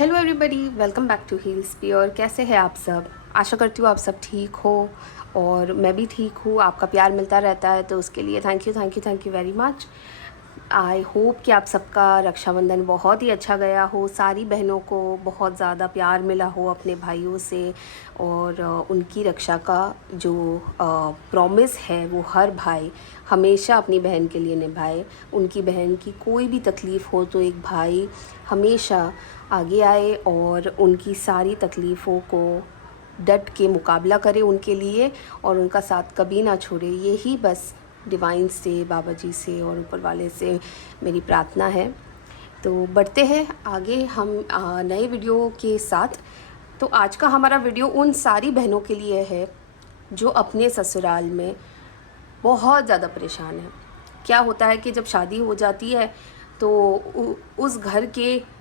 Hello everybody, welcome back to heals pure. कैसे हैं आप सब? आशा करती हूँ आप सब ठीक हो और मैं भी ठीक हूँ। आपका प्यार मिलता रहता है तो उसके लिए thank you very much. I hope कि आप सबका रक्षाबंधन बहुत ही अच्छा गया हो, सारी बहनों को बहुत ज़्यादा प्यार मिला हो अपने भाइयों से और उनकी रक्षा का जो प्रॉमिस है वो हर भाई हमेशा अपनी बहन के लिए निभाए। उनकी बहन की कोई भी तकलीफ़ हो तो एक भाई हमेशा आगे आए और उनकी सारी तकलीफ़ों को डट के मुकाबला करे उनके लिए और उनका साथ कभी ना छोड़े। यही बस डिवाइन से, बाबा जी से और ऊपर वाले से मेरी प्रार्थना है। तो बढ़ते हैं आगे हम नए वीडियो के साथ। तो आज का हमारा वीडियो उन सारी बहनों के लिए है जो अपने ससुराल में बहुत ज़्यादा परेशान है। क्या होता है कि जब शादी हो जाती है तो उस घर के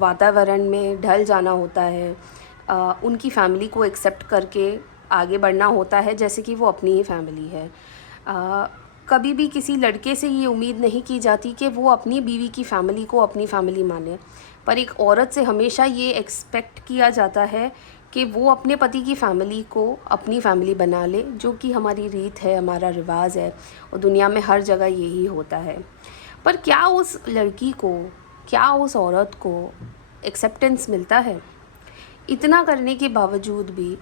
वातावरण में ढल जाना होता है, उनकी फैमिली को एक्सेप्ट करके आगे बढ़ना होता है जैसे कि वो अपनी ही फैमिली है। कभी भी किसी लड़के से ये उम्मीद नहीं की जाती कि वो अपनी बीवी की फ़ैमिली को अपनी फ़ैमिली माने, पर एक औरत से हमेशा ये एक्सपेक्ट किया जाता है कि वो अपने पति की फ़ैमिली को अपनी फ़ैमिली बना ले, जो कि हमारी रीत है, हमारा रिवाज है और दुनिया में हर जगह यही होता है। पर क्या उस लड़की को, क्या उस औरत को एक्सेप्टेंस मिलता है? इतना करने के बावजूद भी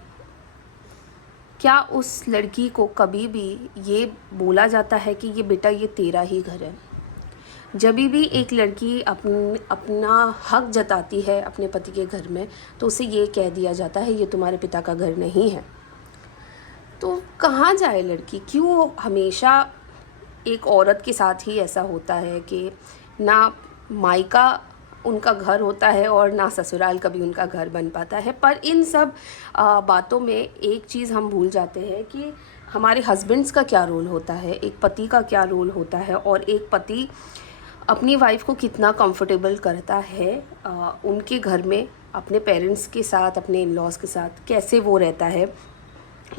क्या उस लड़की को कभी भी ये बोला जाता है कि ये बेटा ये तेरा ही घर है? जब भी एक लड़की अपना हक जताती है अपने पति के घर में तो उसे ये कह दिया जाता है ये तुम्हारे पिता का घर नहीं है। तो कहाँ जाए लड़की? क्यों हमेशा एक औरत के साथ ही ऐसा होता है कि ना मायका उनका घर होता है और ना ससुराल कभी उनका घर बन पाता है? पर इन सब बातों में एक चीज़ हम भूल जाते हैं कि हमारे हस्बैंड्स का क्या रोल होता है, एक पति का क्या रोल होता है और एक पति अपनी वाइफ को कितना कंफर्टेबल करता है उनके घर में, अपने पेरेंट्स के साथ, अपने इन लॉज के साथ कैसे वो रहता है,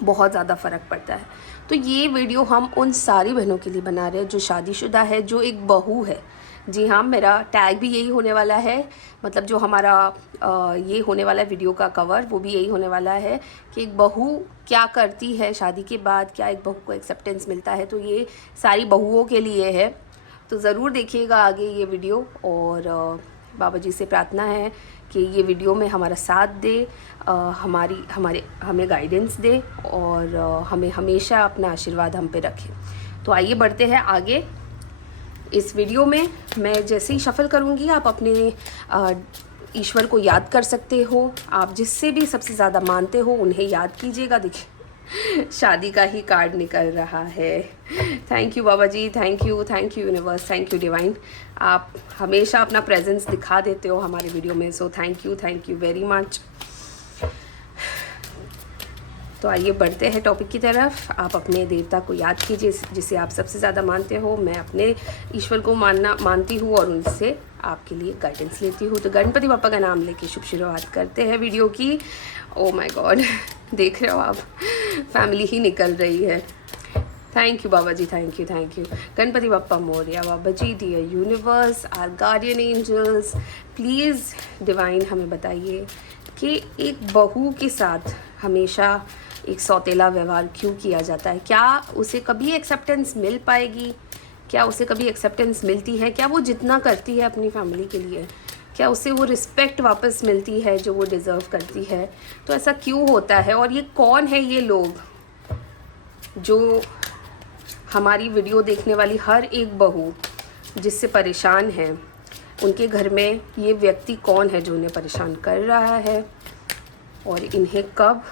बहुत ज़्यादा फ़र्क पड़ता है। तो ये वीडियो हम उन सारी बहनों के लिए बना रहे हैं जो शादीशुदा है, जो एक बहू है। जी हाँ, मेरा टैग भी यही होने वाला है, मतलब जो हमारा ये होने वाला है वीडियो का कवर वो भी यही होने वाला है कि एक बहू क्या करती है शादी के बाद, क्या एक बहू को एक्सेप्टेंस मिलता है। तो ये सारी बहुओं के लिए है, तो ज़रूर देखिएगा आगे ये वीडियो। और बाबा जी से प्रार्थना है कि ये वीडियो में हमारा साथ दे, हमें गाइडेंस दे और हमें हमेशा अपना आशीर्वाद हम पे रखे। तो आइए बढ़ते हैं आगे। इस वीडियो में मैं जैसे ही शफल करूँगी आप अपने ईश्वर को याद कर सकते हो। आप जिससे भी सबसे ज़्यादा मानते हो उन्हें याद कीजिएगा। देखिए शादी का ही कार्ड निकल रहा है। Thank you Baba ji, thank you universe, thank you divine. आप हमेशा अपना प्रेजेंस दिखा देते हो हमारे वीडियो में, so thank you very much. तो आइए बढ़ते हैं टॉपिक की तरफ। आप अपने देवता को याद कीजिए जिसे आप सबसे ज़्यादा मानते हो। मैं अपने ईश्वर को मानती हूँ और उनसे आपके लिए गाइडेंस लेती हूँ। तो गणपति बापा का नाम लेके शुभ शुरुआत करते हैं वीडियो की। ओ माय गॉड, देख रहे हो आप, फैमिली ही निकल रही है। Thank you Baba ji, thank you Ganpati Bappa Morya. Baba ji, dear universe, our guardian angels, please divine हमें बताइए कि एक बहू के साथ हमेशा एक सौतेला व्यवहार क्यों किया जाता है? क्या उसे कभी एक्सेप्टेंस मिल पाएगी? क्या उसे कभी एक्सेप्टेंस मिलती है? क्या वो जितना करती है अपनी फैमिली के लिए, क्या उसे वो रिस्पेक्ट वापस मिलती है जो वो डिज़र्व करती है? तो ऐसा क्यों होता है? और ये कौन है ये लोग जो हमारी वीडियो देखने वाली हर एक बहू जिससे परेशान है, उनके घर में ये व्यक्ति कौन है जो उन्हें परेशान कर रहा है? और इन्हें कब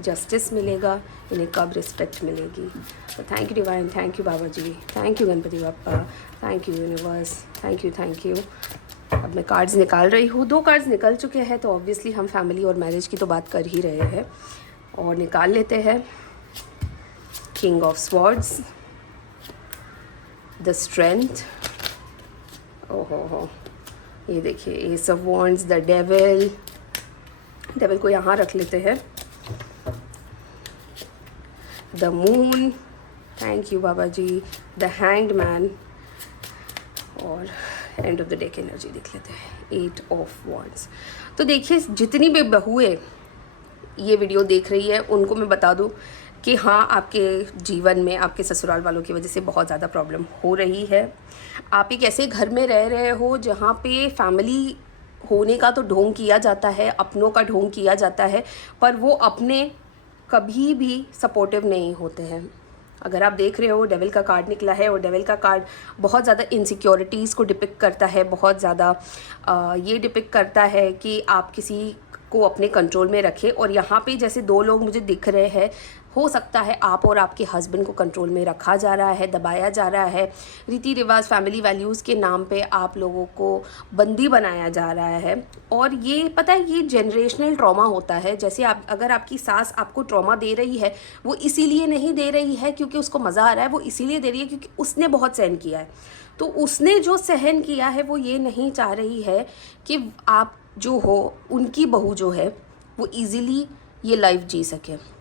जस्टिस मिलेगा, इन्हें कब रिस्पेक्ट मिलेगी? तो thank you divine, thank you Baba ji, thank you Ganpati Bappa, thank you universe, thank you. अब मैं कार्ड्स निकाल रही हूँ। 2 कार्ड्स निकल चुके हैं तो ऑब्वियसली हम फैमिली और मैरिज की तो बात कर ही रहे हैं और निकाल लेते हैं। King of swords, the strength, ओहो, ये देखिए ace of wands, the devil को यहाँ रख लेते हैं, the moon, thank you Baba ji, the hanged man और एंड ऑफ द डे की एनर्जी देख लेते हैं। 8 ऑफ वॉन्ड्स। तो देखिए, जितनी भी बहुएं ये वीडियो देख रही है उनको मैं बता दूं कि हाँ, आपके जीवन में आपके ससुराल वालों की वजह से बहुत ज़्यादा प्रॉब्लम हो रही है। आप एक ऐसे घर में रह रहे हो जहाँ पे फैमिली होने का तो ढोंग किया जाता है, अपनों का ढोंग किया जाता है, पर वो अपने कभी भी सपोर्टिव नहीं होते हैं। अगर आप देख रहे हो, डेविल का कार्ड निकला है और डेविल का कार्ड बहुत ज़्यादा इनसिक्योरिटीज़ को डिपिक्ट करता है, बहुत ज़्यादा ये डिपिक्ट करता है कि आप किसी को अपने कंट्रोल में रखें। और यहाँ पे जैसे दो लोग मुझे दिख रहे हैं, हो सकता है आप और आपके हस्बैंड को कंट्रोल में रखा जा रहा है, दबाया जा रहा है, रीति रिवाज, फैमिली वैल्यूज़ के नाम पे आप लोगों को बंदी बनाया जा रहा है। और ये पता है, ये जनरेशनल ट्रॉमा होता है। जैसे आप, अगर आपकी सास आपको ट्रॉमा दे रही है, वो इसीलिए नहीं दे रही है क्योंकि उसको मज़ा आ रहा है, वो इसीलिए दे रही है क्योंकि उसने बहुत सहन किया है। तो उसने जो सहन किया है वो ये नहीं चाह रही है कि आप जो हो, उनकी बहू जो है वो इजीली ये लाइफ जी सके।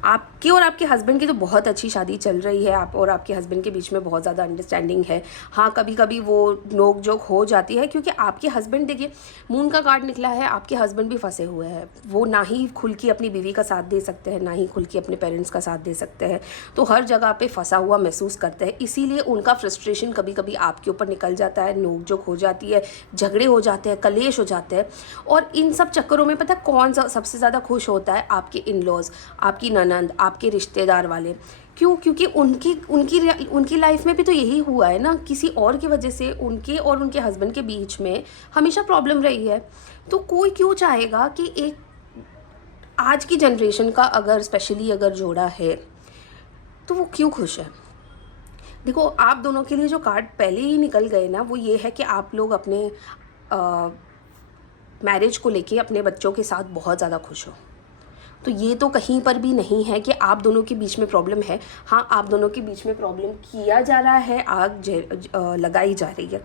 आपके और आपके हस्बैंड की तो बहुत अच्छी शादी चल रही है, आप और आपके हस्बैंड के बीच में बहुत ज़्यादा अंडरस्टैंडिंग है। हाँ, कभी कभी वो नोक जोक हो जाती है क्योंकि आपके हस्बैंड, देखिए मून का कार्ड निकला है, आपके हस्बैंड भी फंसे हुए हैं। वो ना ही खुल के अपनी बीवी का साथ दे सकते हैं, ना ही खुल के अपने पेरेंट्स का साथ दे सकते हैं। तो हर जगह पे फंसा हुआ महसूस करते हैं, इसीलिए उनका फ्रस्ट्रेशन कभी कभी आपके ऊपर निकल जाता है, नोक जोक हो जाती है, झगड़े हो जाते हैं, कलेश हो जाते हैं। और इन सब चक्करों में पता है कौन सबसे ज़्यादा खुश होता है? आपके इन लॉज, आपकी ननंद, आपके रिश्तेदार वाले। क्यों? क्योंकि उनकी लाइफ में भी तो यही हुआ है ना, किसी और की वजह से उनके और उनके हस्बैंड के बीच में हमेशा प्रॉब्लम रही है। तो कोई क्यों चाहेगा कि एक आज की जनरेशन का अगर स्पेशली अगर जोड़ा है तो वो क्यों खुश है? देखो, आप दोनों के लिए जो कार्ड पहले ही निकल गए ना, वो ये है कि आप लोग अपने मैरिज को लेके अपने बच्चों के साथ बहुत ज़्यादा खुश हो। तो ये तो कहीं पर भी नहीं है कि आप दोनों के बीच में प्रॉब्लम है। हाँ, आप दोनों के बीच में प्रॉब्लम किया जा रहा है, आग लगाई जा रही है।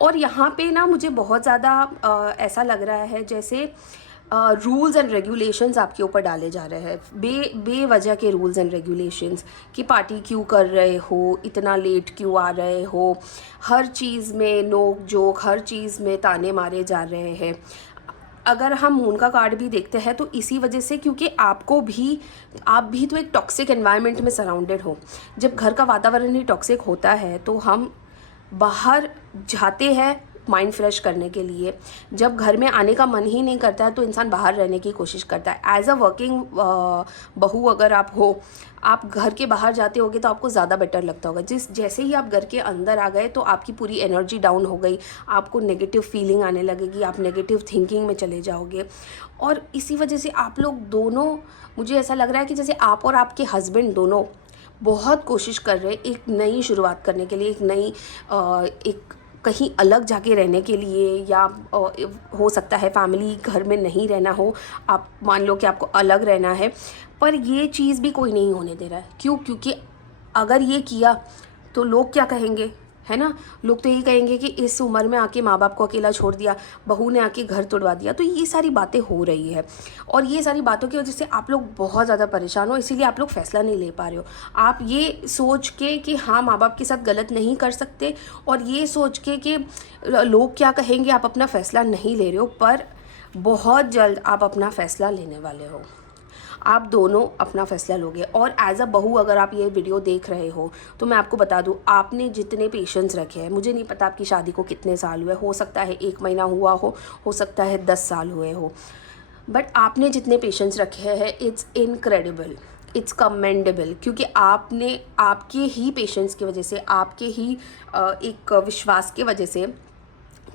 और यहाँ पे ना मुझे बहुत ज़्यादा ऐसा लग रहा है जैसे रूल्स एंड रेगुलेशंस आपके ऊपर डाले जा रहे हैं, बेवजह के रूल्स एंड रेगुलेशंस, कि पार्टी क्यों कर रहे हो, इतना लेट क्यों आ रहे हो, हर चीज़ में नोक जोक, हर चीज़ में ताने मारे जा रहे हैं। अगर हम मून का कार्ड भी देखते हैं तो इसी वजह से, क्योंकि आप भी तो एक टॉक्सिक एनवायरनमेंट में सराउंडेड हो। जब घर का वातावरण ही टॉक्सिक होता है तो हम बाहर जाते हैं माइंड फ्रेश करने के लिए। जब घर में आने का मन ही नहीं करता है तो इंसान बाहर रहने की कोशिश करता है। एज अ वर्किंग बहू अगर आप हो, आप घर के बाहर जाते होगे तो आपको ज़्यादा बेटर लगता होगा। जैसे ही आप घर के अंदर आ गए तो आपकी पूरी एनर्जी डाउन हो गई, आपको नेगेटिव फीलिंग आने लगेगी, आप नेगेटिव थिंकिंग में चले जाओगे। और इसी वजह से आप लोग दोनों, मुझे ऐसा लग रहा है कि जैसे आप और आपके हस्बैंड दोनों बहुत कोशिश कर रहे हैं एक नई शुरुआत करने के लिए, एक कहीं अलग जाके रहने के लिए, या हो सकता है फैमिली घर में नहीं रहना हो, आप मान लो कि आपको अलग रहना है, पर ये चीज़ भी कोई नहीं होने दे रहा है। क्यों? क्योंकि अगर ये किया तो लोग क्या कहेंगे, है ना? लोग तो यही कहेंगे कि इस उम्र में आके माँ बाप को अकेला छोड़ दिया, बहू ने आके घर तोड़वा दिया। तो ये सारी बातें हो रही है और ये सारी बातों की वजह से आप लोग बहुत ज़्यादा परेशान हो, इसीलिए आप लोग फैसला नहीं ले पा रहे हो। आप ये सोच के कि हाँ, माँ बाप के साथ गलत नहीं कर सकते, और ये सोच के कि लोग क्या कहेंगे, आप अपना फ़ैसला नहीं ले रहे हो। पर बहुत जल्द आप अपना फ़ैसला लेने वाले हो, आप दोनों अपना फ़ैसला लोगे। और एज अ बहू अगर आप ये वीडियो देख रहे हो तो मैं आपको बता दूँ, आपने जितने पेशेंस रखे हैं, मुझे नहीं पता आपकी शादी को कितने साल हुए, हो सकता है 1 महीना हुआ हो सकता है 10 साल हुए हो, बट आपने जितने पेशेंस रखे हैं, इट्स इनक्रेडिबल, इट्स कमेंडेबल। क्योंकि आपने, आपके ही पेशेंस की वजह से, आपके ही एक विश्वास की वजह से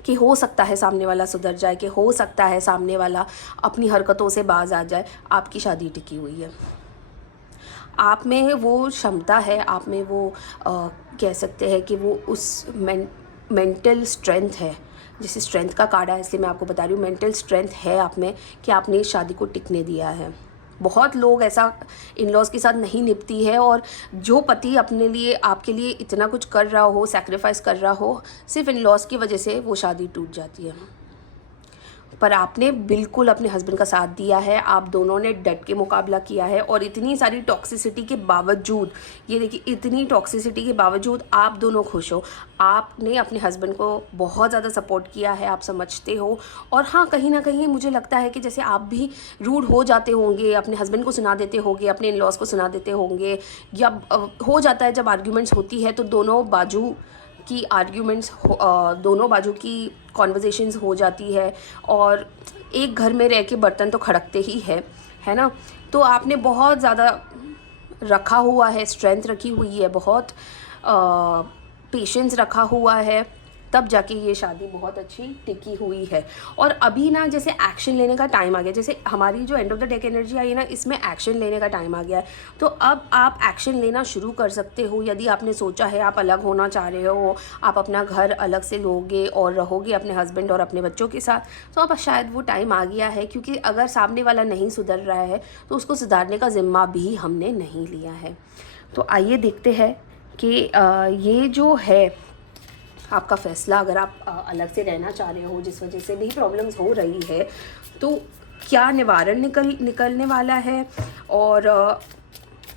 कि हो सकता है सामने वाला सुधर जाए, कि हो सकता है सामने वाला अपनी हरकतों से बाज आ जाए, आपकी शादी टिकी हुई है। आप में वो क्षमता है, आप में वो कह सकते हैं कि वो उस मेंटल स्ट्रेंथ है। जैसे स्ट्रेंथ का कार्ड है, इसलिए मैं आपको बता रही हूँ, मेंटल स्ट्रेंथ है आप में कि आपने इस शादी को टिकने दिया है। बहुत लोग ऐसा इन लॉज के साथ नहीं निपती है, और जो पति अपने लिए, आपके लिए इतना कुछ कर रहा हो, सैक्रिफाइस कर रहा हो, सिर्फ इन लॉज की वजह से वो शादी टूट जाती है। पर आपने बिल्कुल अपने हस्बैंड का साथ दिया है, आप दोनों ने डट के मुकाबला किया है और इतनी सारी टॉक्सिसिटी के बावजूद, ये देखिए इतनी टॉक्सिसिटी के बावजूद आप दोनों खुश हो। आपने अपने हस्बैंड को बहुत ज़्यादा सपोर्ट किया है, आप समझते हो। और हाँ, कहीं ना कहीं मुझे लगता है कि जैसे आप भी रूड हो जाते होंगे, अपने हस्बैंड को सुना देते होंगे, अपने इन लॉज को सुना देते होंगे, या हो जाता है जब आर्ग्यूमेंट्स होती है तो दोनों बाजू की आर्ग्यूमेंट्स दोनों बाजू की कॉन्वर्जेशंस हो जाती है, और एक घर में रह के बर्तन तो खड़कते ही है ना। तो आपने बहुत ज़्यादा रखा हुआ है, स्ट्रेंथ रखी हुई है, बहुत पेशेंस रखा हुआ है, तब जाके ये शादी बहुत अच्छी टिकी हुई है। और अभी ना जैसे एक्शन लेने का टाइम आ गया, जैसे हमारी जो end of the deck energy आई है ना, इसमें एक्शन लेने का टाइम आ गया है। तो अब आप एक्शन लेना शुरू कर सकते हो। यदि आपने सोचा है आप अलग होना चाह रहे हो, आप अपना घर अलग से लोगे और रहोगे अपने हस्बैंड और अपने बच्चों के साथ, तो अब शायद वो टाइम आ गया है। क्योंकि अगर सामने वाला नहीं सुधर रहा है तो उसको सुधारने का ज़िम्मा भी हमने नहीं लिया है। तो आइए देखते हैं कि ये जो है आपका फ़ैसला, अगर आप अलग से रहना चाह रहे हो, जिस वजह से भी प्रॉब्लम्स हो रही है, तो क्या निवारण निकलने वाला है, और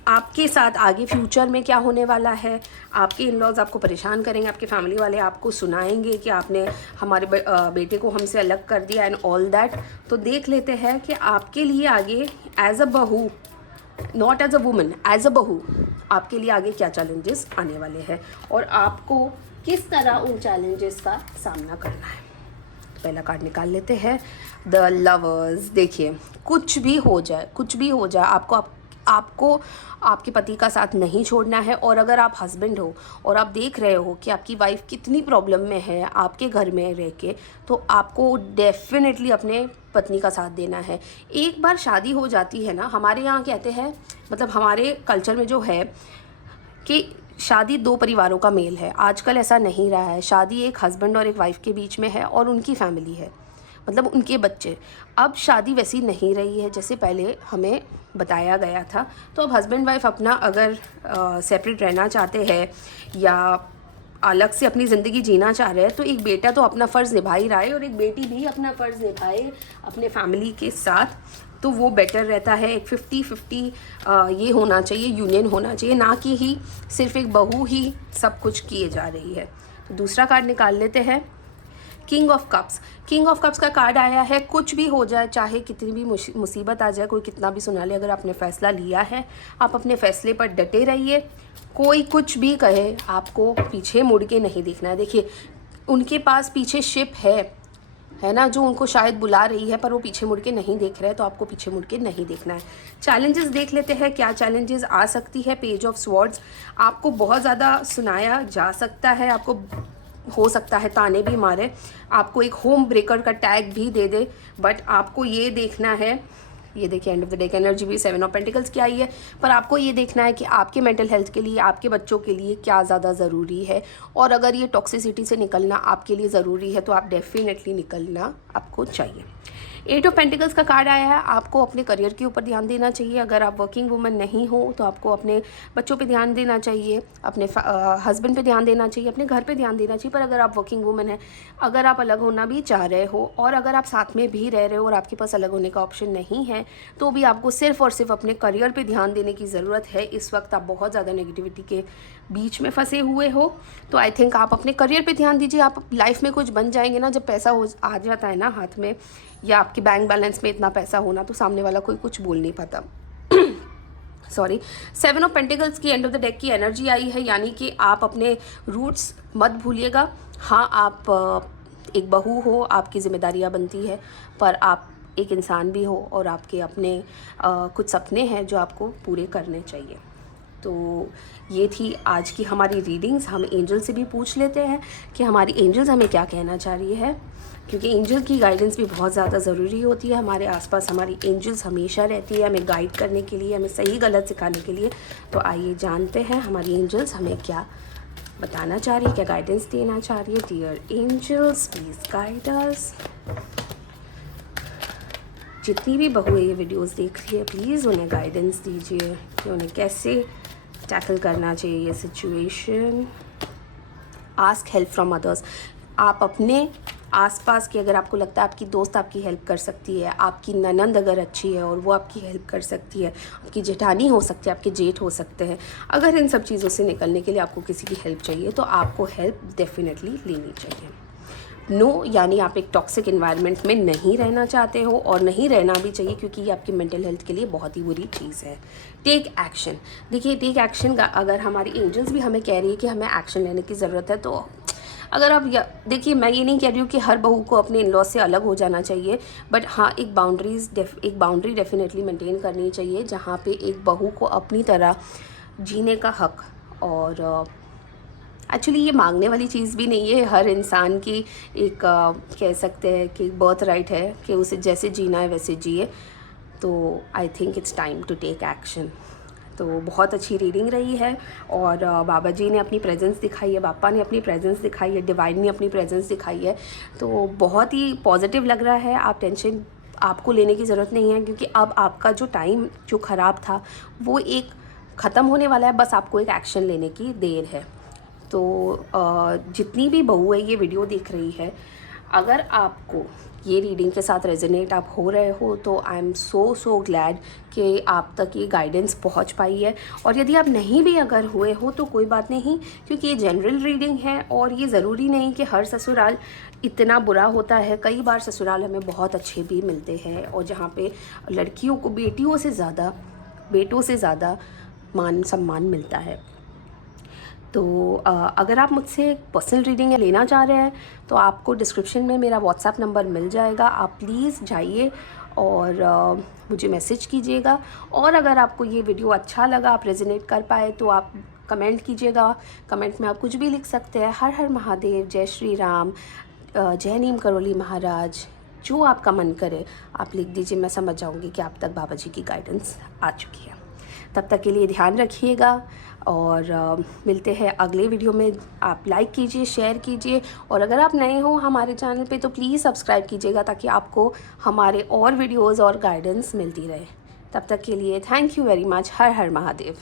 आपके साथ आगे फ्यूचर में क्या होने वाला है। आपके इन लॉज आपको परेशान करेंगे, आपके फैमिली वाले आपको सुनाएंगे कि आपने हमारे बेटे को हमसे अलग कर दिया एंड ऑल दैट। तो देख लेते हैं कि आपके लिए आगे एज अ बहू, not as a woman, as a बहू, आपके लिए आगे क्या चैलेंजेस आने वाले हैं और आपको किस तरह उन चैलेंजेस का सामना करना है। तो पहला कार्ड निकाल लेते हैं, द लवर्स। देखिए, कुछ भी हो जाए, कुछ भी हो जाए, आपको आपके पति का साथ नहीं छोड़ना है। और अगर आप हस्बैंड हो और आप देख रहे हो कि आपकी वाइफ कितनी प्रॉब्लम में है आपके घर में रह के, तो आपको डेफिनेटली अपने पत्नी का साथ देना है। एक बार शादी हो जाती है ना, हमारे यहाँ कहते हैं, मतलब हमारे कल्चर में जो है कि शादी दो परिवारों का मेल है। आजकल ऐसा नहीं रहा है, शादी एक हस्बैंड और एक वाइफ के बीच में है और उनकी फैमिली है, मतलब उनके बच्चे। अब शादी वैसी नहीं रही है जैसे पहले हमें बताया गया था। तो अब हस्बैंड वाइफ अपना अगर सेपरेट रहना चाहते हैं या अलग से अपनी ज़िंदगी जीना चाह रहे हैं, तो एक बेटा तो अपना फ़र्ज़ निभा ही रहा है और एक बेटी भी अपना फ़र्ज़ निभाए अपने फैमिली के साथ, तो वो बेटर रहता है। एक 50-50 ये होना चाहिए, यूनियन होना चाहिए, ना कि ही सिर्फ एक बहू ही सब कुछ किए जा रही है। तो दूसरा कार्ड निकाल लेते हैं, king of cups. King of cups का कार्ड आया है, कुछ भी हो जाए, चाहे कितनी भी मुसीबत आ जाए, कोई कितना भी सुना ले, अगर आपने फ़ैसला लिया है, आप अपने फ़ैसले पर डटे रहिए। कोई कुछ भी कहे, आपको पीछे मुड़ के नहीं देखना है। देखिए, उनके पास पीछे शिप है ना, जो उनको शायद बुला रही है, पर वो पीछे मुड़ के नहीं देख रहे हैं, तो आपको पीछे मुड़ के नहीं देखना है। चैलेंजेस देख लेते हैं, क्या चैलेंजेस आ सकती है। पेज ऑफ स्वॉर्ड्स, आपको बहुत ज़्यादा सुनाया जा सकता है, आपको हो सकता है ताने भी मारे, आपको एक होम ब्रेकर का टैग भी दे दे, बट आपको ये देखना है, ये देखिए and of the deck energy भी 7 ऑफ पेंटिकल्स की आई है, पर आपको ये देखना है कि आपके मेंटल हेल्थ के लिए, आपके बच्चों के लिए क्या ज़्यादा ज़रूरी है। और अगर ये टॉक्सिसिटी से निकलना आपके लिए ज़रूरी है, तो आप डेफिनेटली निकलना आपको चाहिए। 8 ऑफ पेंटिकल्स का कार्ड आया है, आपको अपने करियर के ऊपर ध्यान देना चाहिए। अगर आप वर्किंग वुमन नहीं हो तो आपको अपने बच्चों पे ध्यान देना चाहिए, अपने हस्बैंड पे ध्यान देना चाहिए, अपने घर पे ध्यान देना चाहिए। पर अगर आप वर्किंग वुमन है, अगर आप अलग होना भी चाह रहे हो और अगर आप साथ में भी रह रहे हो और आपके पास अलग होने का ऑप्शन नहीं है, तो भी आपको सिर्फ और सिर्फ अपने करियर पे ध्यान देने की ज़रूरत है। इस वक्त आप बहुत ज़्यादा नेगेटिविटी के बीच में फंसे हुए हो, तो आई थिंक आप अपने करियर पे ध्यान दीजिए। आप लाइफ में कुछ बन जाएंगे ना, जब पैसा आ जाता है ना हाथ में, या आपके बैंक बैलेंस में इतना पैसा होना, तो सामने वाला कोई कुछ बोल नहीं पाता। सॉरी। 7 ऑफ पेंटिकल्स की एंड ऑफ द डेक की एनर्जी आई है, यानी कि आप अपने रूट्स मत भूलिएगा। हाँ, आप एक बहू हो, आपकी जिम्मेदारियाँ बनती है, पर आप एक इंसान भी हो और आपके अपने कुछ सपने हैं जो आपको पूरे करने चाहिए। तो ये थी आज की हमारी रीडिंग्स। हम एंजल से भी पूछ लेते हैं कि हमारी एंजल्स हमें क्या कहना चाह रही है, क्योंकि एंजल की गाइडेंस भी बहुत ज़्यादा ज़रूरी होती है। हमारे आसपास हमारी एंजल्स हमेशा रहती है, हमें गाइड करने के लिए, हमें सही गलत सिखाने के लिए। तो आइए जानते हैं हमारी एंजल्स हमें क्या बताना चाह रही है, क्या गाइडेंस देना चाह रही है। Dear angels, please guide us. जितनी भी बहुएं ये वीडियोस देख रही है, प्लीज़ उन्हें गाइडेंस दीजिए कि उन्हें कैसे टैकल करना चाहिए ये situation. Ask help from others. आप अपने आसपास की, अगर आपको लगता है आपकी दोस्त आपकी हेल्प कर सकती है, आपकी ननंद अगर अच्छी है और वो आपकी हेल्प कर सकती है, आपकी जेठानी हो सकती है, आपके जेठ हो सकते हैं, अगर इन सब चीज़ों से निकलने के लिए आपको किसी की हेल्प चाहिए तो आपको हेल्प डेफिनेटली लेनी चाहिए। नो यानी आप एक टॉक्सिक इन्वायरमेंट में नहीं रहना चाहते हो, और नहीं रहना भी चाहिए क्योंकि ये आपकी मेंटल हेल्थ के लिए बहुत ही बुरी चीज़ है। Take action. देखिए, टेक एक्शन का अगर हमारी एंजल्स भी हमें कह रही है कि हमें एक्शन लेने की ज़रूरत है, तो अगर आप देखिए, मैं ये नहीं कह रही हूँ कि हर बहू को अपने इन लॉ से अलग हो जाना चाहिए, बट हाँ, एक बाउंड्री डेफिनेटली मेंटेन करनी चाहिए जहाँ पे एक बहू को अपनी तरह जीने का हक, और एक्चुअली ये मांगने वाली चीज़ भी नहीं है, हर इंसान की एक कह सकते हैं कि बर्थ राइट है कि उसे जैसे जीना है वैसे जिए। तो I think it's time to take action. तो बहुत अच्छी रीडिंग रही है, और बाबा जी ने अपनी प्रेजेंस दिखाई है, बापा ने अपनी प्रेजेंस दिखाई है, डिवाइन ने अपनी प्रेजेंस दिखाई है, तो बहुत ही पॉजिटिव लग रहा है। आप टेंशन आपको लेने की ज़रूरत नहीं है, क्योंकि अब आपका जो टाइम जो ख़राब था वो एक ख़त्म होने वाला है, बस आपको एक एक्शन लेने की देर है। तो जितनी भी बहू है ये वीडियो देख रही है, अगर आपको ये रीडिंग के साथ रेजोनेट आप हो रहे हो तो आई एम सो ग्लैड कि आप तक ये गाइडेंस पहुंच पाई है। और यदि आप नहीं भी अगर हुए हो तो कोई बात नहीं, क्योंकि ये जनरल रीडिंग है और ये ज़रूरी नहीं कि हर ससुराल इतना बुरा होता है। कई बार ससुराल हमें बहुत अच्छे भी मिलते हैं, और जहाँ पे लड़कियों को बेटों से ज़्यादा मान सम्मान मिलता है। तो अगर आप मुझसे पर्सनल रीडिंग लेना चाह रहे हैं तो आपको डिस्क्रिप्शन में मेरा व्हाट्सएप नंबर मिल जाएगा, आप प्लीज़ जाइए और मुझे मैसेज कीजिएगा। और अगर आपको ये वीडियो अच्छा लगा, आप रेजोनेट कर पाए, तो आप कमेंट कीजिएगा। कमेंट में आप कुछ भी लिख सकते हैं, हर हर महादेव, जय श्री राम, जय नीम करोली महाराज, जो आपका मन करे आप लिख दीजिए। मैं समझ जाऊँगी कि आप तक बाबा जी की गाइडेंस आ चुकी है। तब तक के लिए ध्यान रखिएगा, और मिलते हैं अगले वीडियो में। आप लाइक कीजिए, शेयर कीजिए, और अगर आप नए हो हमारे चैनल पे तो प्लीज़ सब्सक्राइब कीजिएगा, ताकि आपको हमारे और वीडियोज़ और गाइडेंस मिलती रहे। तब तक के लिए thank you very much. Her her Mahadev.